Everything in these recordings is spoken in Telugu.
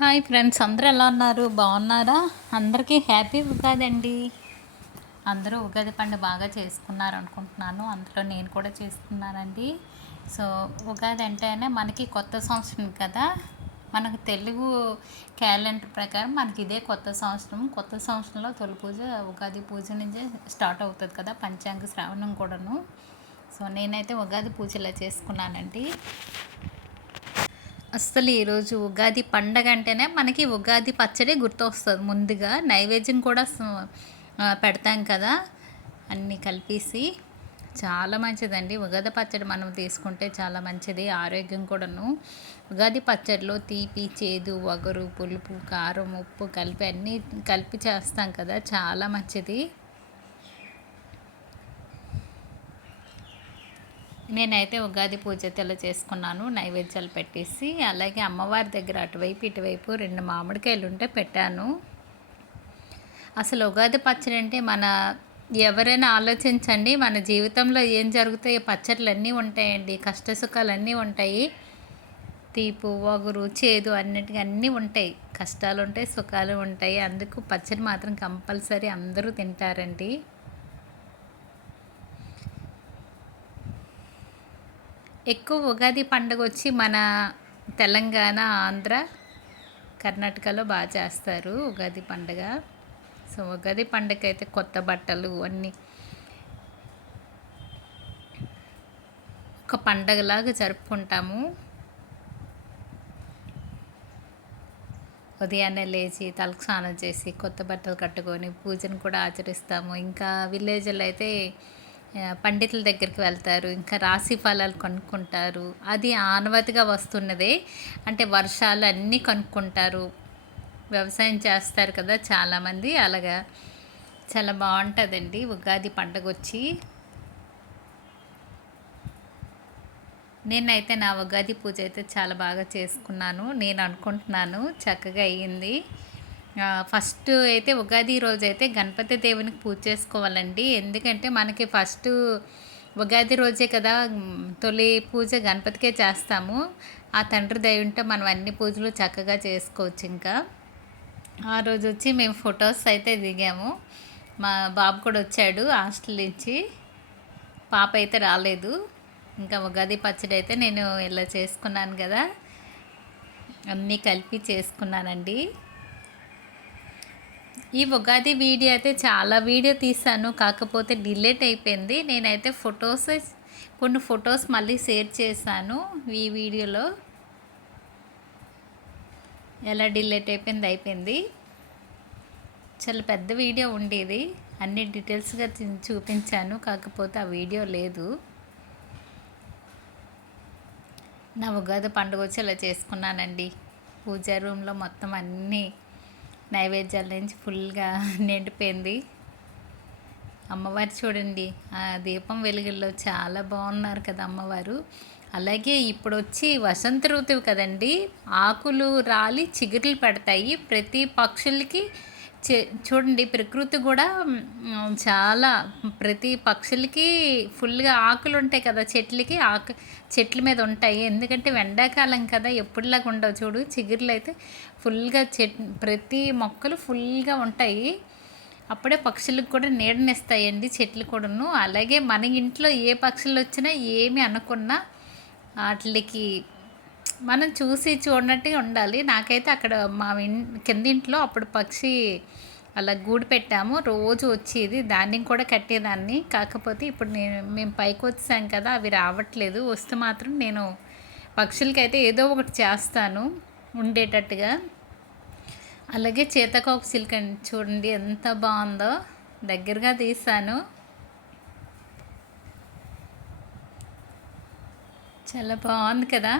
హాయ్ ఫ్రెండ్స్, అందరూ ఎలా ఉన్నారు? బాగున్నారా? అందరికీ హ్యాపీ ఉగాది అండి. అందరూ ఉగాది పండుగ బాగా చేసుకున్నారు అనుకుంటున్నాను. అందులో నేను కూడా చేసుకున్నానండి. సో ఉగాది అంటేనే మనకి కొత్త సంవత్సరం కదా. మనకు తెలుగు క్యాలెండర్ ప్రకారం మనకి ఇదే కొత్త సంవత్సరం. కొత్త సంవత్సరంలో తొలి పూజ ఉగాది పూజ నుంచే స్టార్ట్ అవుతుంది కదా, పంచాంగ శ్రావణం కూడాను. సో నేనైతే ఉగాది పూజలా చేసుకున్నానండి. అస్సలు ఈరోజు ఉగాది పండగ అంటేనే మనకి ఉగాది పచ్చడి గుర్తొస్తుంది. ముందుగా నైవేద్యం కూడా పెడతాం కదా, అన్నీ కలిపేసి. చాలా మంచిదండి ఉగాది పచ్చడి మనం తీసుకుంటే చాలా మంచిది, ఆరోగ్యం కూడాను. ఉగాది పచ్చడిలో తీపి, చేదు, వగరు, పులుపు, కారం, ఉప్పు కలిపి అన్నీ కలిపి చేస్తాం కదా, చాలా మంచిది. నేనైతే ఉగాది పూజ తెల చేసుకున్నాను, నైవేద్యాలు పెట్టేసి. అలాగే అమ్మవారి దగ్గర అటువైపు ఇటువైపు 2 మామిడికాయలు ఉంటే పెట్టాను. అసలు ఉగాది పచ్చడి అంటే ఎవరైనా ఆలోచించండి, మన జీవితంలో ఏం జరుగుతాయో పచ్చళ్ళు అన్నీ ఉంటాయండి. కష్ట సుఖాలు ఉంటాయి, తీపు, వగురు, చేదు అన్నీ ఉంటాయి. కష్టాలు ఉంటాయి, సుఖాలు ఉంటాయి. అందుకు పచ్చడి మాత్రం కంపల్సరీ అందరూ తింటారండి. ఎక్కువ ఉగాది పండుగ వచ్చి మన తెలంగాణ, ఆంధ్ర, కర్ణాటకలో బాగా చేస్తారు ఉగాది పండుగ. సో ఉగాది పండుగ అయితే కొత్త బట్టలు అన్నీ ఒక పండగలాగా జరుపుకుంటాము. ఉదయాన్నే లేచి తలకు స్నానం చేసి కొత్త బట్టలు కట్టుకొని పూజను కూడా ఆచరిస్తాము. ఇంకా విలేజ్లో అయితే పండితుల దగ్గరికి వెళ్తారు, ఇంకా రాశి ఫలాలు కనుక్కుంటారు. అది ఆనవాతిగా వస్తున్నదే. అంటే వర్షాలు అన్నీ కనుక్కుంటారు, వ్యవసాయం చేస్తారు కదా చాలామంది. అలాగా చాలా బాగుంటుందండి ఉగాది పండుగ వచ్చి. నేనైతే నా ఉగాది పూజ అయితే చాలా బాగా చేసుకున్నాను, నేను అనుకుంటున్నాను చక్కగా అయ్యింది. ఫస్ట్ అయితే ఉగాది రోజు అయితే గణపతి దేవునికి పూజ చేసుకోవాలండి. ఎందుకంటే మనకి ఫస్ట్ ఉగాది రోజే కదా తొలి పూజ గణపతికే చేస్తాము. ఆ తండ్రి దయ ఉంటే మనం అన్ని పూజలు చక్కగా చేసుకోవచ్చు. ఇంకా ఆ రోజు వచ్చి మేము ఫొటోస్ అయితే దిగాము. మా బాబు కూడా వచ్చాడు హాస్టల్ నుంచి, పాప అయితే రాలేదు. ఇంకా ఉగాది పచ్చడి అయితే నేను ఇలా చేసుకున్నాను కదా, అన్నీ కలిపి చేసుకున్నానండి. ఈ ఉగాది వీడియో అయితే చాలా వీడియో తీసాను, కాకపోతే డిలీట్ అయిపోయింది. నేనైతే కొన్ని ఫొటోస్ మళ్ళీ షేర్ చేశాను ఈ వీడియోలో. ఎలా డిలీట్ అయిపోయింది. చాలా పెద్ద వీడియో ఉండేది, అన్ని డీటెయిల్స్గా చూపించాను, కాకపోతే ఆ వీడియో లేదు. నా ఉగాది పండుగ వచ్చి ఇలా చేసుకున్నానండి. పూజా రూమ్లో మొత్తం అన్నీ నైవేద్యాల నుంచి ఫుల్గా నిండిపోయింది. అమ్మవారు చూడండి, ఆ దీపం వెలుగుల్లో చాలా బాగున్నారు కదా అమ్మవారు. అలాగే ఇప్పుడు వచ్చి వసంత ఋతువు కదండి, ఆకులు రాలి చిగురులు పెడతాయి ప్రతి పక్షులకి. చూడండి ప్రకృతి కూడా చాలా, ప్రతి పక్షులకి ఫుల్గా ఆకులు ఉంటాయి కదా చెట్లకి, చెట్ల మీద ఉంటాయి. ఎందుకంటే ఎండాకాలం కదా, ఎప్పుడులాగా ఉండవు. చూడు చిగుర్లు అయితే ఫుల్గా ప్రతి మొక్కలు ఫుల్గా ఉంటాయి. అప్పుడే పక్షులకు కూడా నీడనిస్తాయండి చెట్లు కూడాను. అలాగే మన ఇంట్లో ఏ పక్షులు వచ్చినా ఏమి అనుకున్నా వాటికి మనం చూసి చూడనట్టుగా ఉండాలి. నాకైతే అక్కడ మా కిందింట్లో అప్పుడు పక్షి అలా గూడు పెట్టాము, రోజు వచ్చేది, దాన్ని కూడా కట్టేదాన్ని. కాకపోతే ఇప్పుడు మేము పైకి వచ్చాం కదా, అవి రావట్లేదు. వస్తే మాత్రం నేను పక్షులకైతే ఏదో ఒకటి చేస్తాను ఉండేటట్టుగా. అలాగే సీతాకోక చిలుక చూడండి ఎంత బాగుందో, దగ్గరగా తీసాను. చాలా బాగుంది కదా,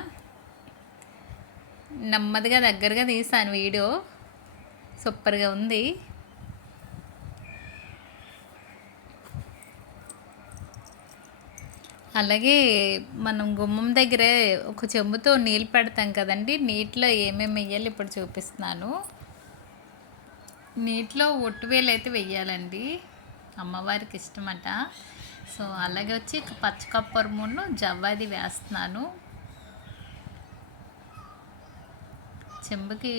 నెమ్మదిగా దగ్గరగా తీసాను వీడియో, సూపర్గా ఉంది. అలాగే మనం గుమ్మం దగ్గరే ఒక చెంబుతో నీళ్ళు పెడతాం కదండి, నీటిలో ఏమేమి వెయ్యాలి ఇప్పుడు చూపిస్తున్నాను. నీటిలో ఒట్టువేలు అయితే వెయ్యాలండి, అమ్మవారికి ఇష్టమట. సో అలాగే వచ్చి పచ్చకప్పరమును జవ్వాది వేస్తున్నాను. చెంబుకి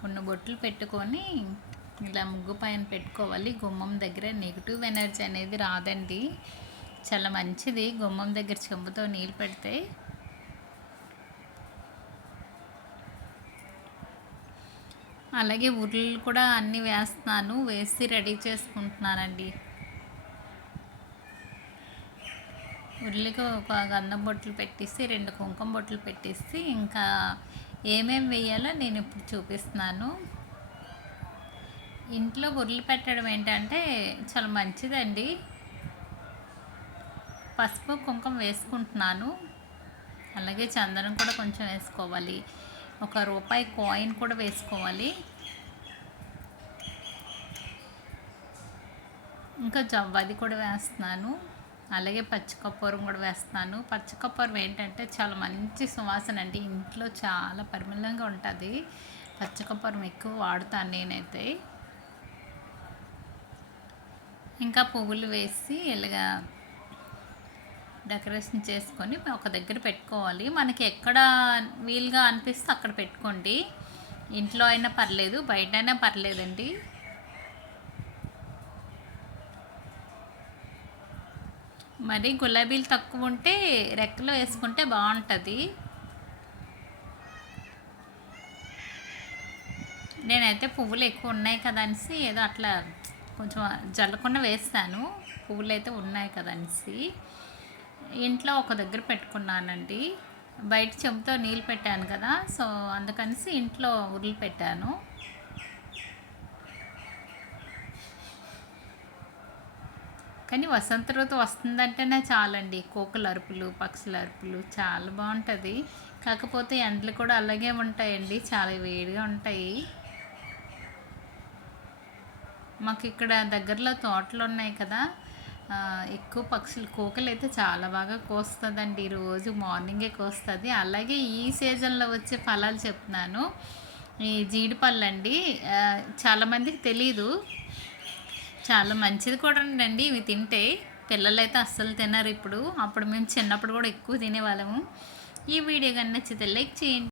కొన్ని బొట్లు పెట్టుకొని ఇలా ముగ్గు పైన పెట్టుకోవాలి. గుమ్మం దగ్గర నెగిటివ్ ఎనర్జీ అనేది రాదండి. చాలా మంచిది గుమ్మం దగ్గర చెంబుతో నీళ్ళు పెడితే. అలాగే ఉర్లు కూడా అన్నీ వేస్తున్నాను, వేసి రెడీ చేసుకుంటున్నానండి. ఉర్లికి ఒక గంధం బొట్లు పెట్టేసి 2 కుంకుమ బొట్లు పెట్టేసి ఇంకా ఏమేమి వేయాలో నేను ఇప్పుడు చూపిస్తున్నాను. ఇంట్లో ఉర్లు పెట్టడం ఏంటంటే చాలా మంచిదండి. పసుపు కుంకుమ వేసుకుంటున్నాను. అలాగే చందనం కూడా కొంచెం వేసుకోవాలి. ₹1 కాయిన్ కూడా వేసుకోవాలి. ఇంకా జవ్వాది కూడా వేస్తున్నాను. అలాగే పచ్చికర్పూరం కూడా వేస్తున్నాను. పచ్చికర్పూరం ఏంటంటే చాలా మంచి సువాసన అండి. ఇంట్లో చాలా పరిమళంగా ఉంటుంది. పచ్చికర్పూరం ఎక్కువ వాడుతాను నేనైతే. ఇంకా పువ్వులు వేసి ఇలాగా డెకరేషన్ చేసుకొని ఒక దగ్గర పెట్టుకోవాలి. మనకి ఎక్కడ వీలుగా అనిపిస్తే అక్కడ పెట్టుకోండి. ఇంట్లో అయినా పర్లేదు, బయట అయినా పర్లేదండి. మరి గులాబీలు తక్కువ ఉంటే రెక్కలో వేసుకుంటే బాగుంటుంది. నేనైతే పువ్వులు ఎక్కువ ఉన్నాయి కదా అనేసి ఏదో అట్లా కొంచెం జల్లకుండా వేస్తాను. పువ్వులు అయితే ఉన్నాయి కదా అనేసి ఇంట్లో ఒక దగ్గర పెట్టుకున్నానండి. బయట చెంబుతో నీళ్ళు పెట్టాను కదా, సో అందుకనేసి ఇంట్లో ఉర్లు పెట్టాను. కానీ వసంత ఋతువు వస్తుందంటేనే చాలండి. కోకుల అరుపులు, పక్షుల అరుపులు చాలా బాగుంటుంది. కాకపోతే ఎండలు కూడా అలాగే ఉంటాయండి, చాలా వేడిగా ఉంటాయి. మాకు ఇక్కడ దగ్గరలో తోటలు ఉన్నాయి కదా, ఎక్కువ పక్షులు కోకలు అయితే చాలా బాగా కోస్తుందండి. రోజు మార్నింగే కోస్తుంది. అలాగే ఈ సీజన్లో వచ్చే ఫలాలు చెప్తున్నాను. ఈ జీడిపళ్ళు అండి, చాలామందికి తెలీదు. చాలా మంచిది కూడా అండి ఇవి తింటే. పిల్లలైతే అస్సలు తినరు ఇప్పుడు. అప్పుడు మేము చిన్నప్పుడు కూడా ఎక్కువ తినేవాళ్ళము. ఈ వీడియో కానీ నచ్చితే లైక్ చేయండి.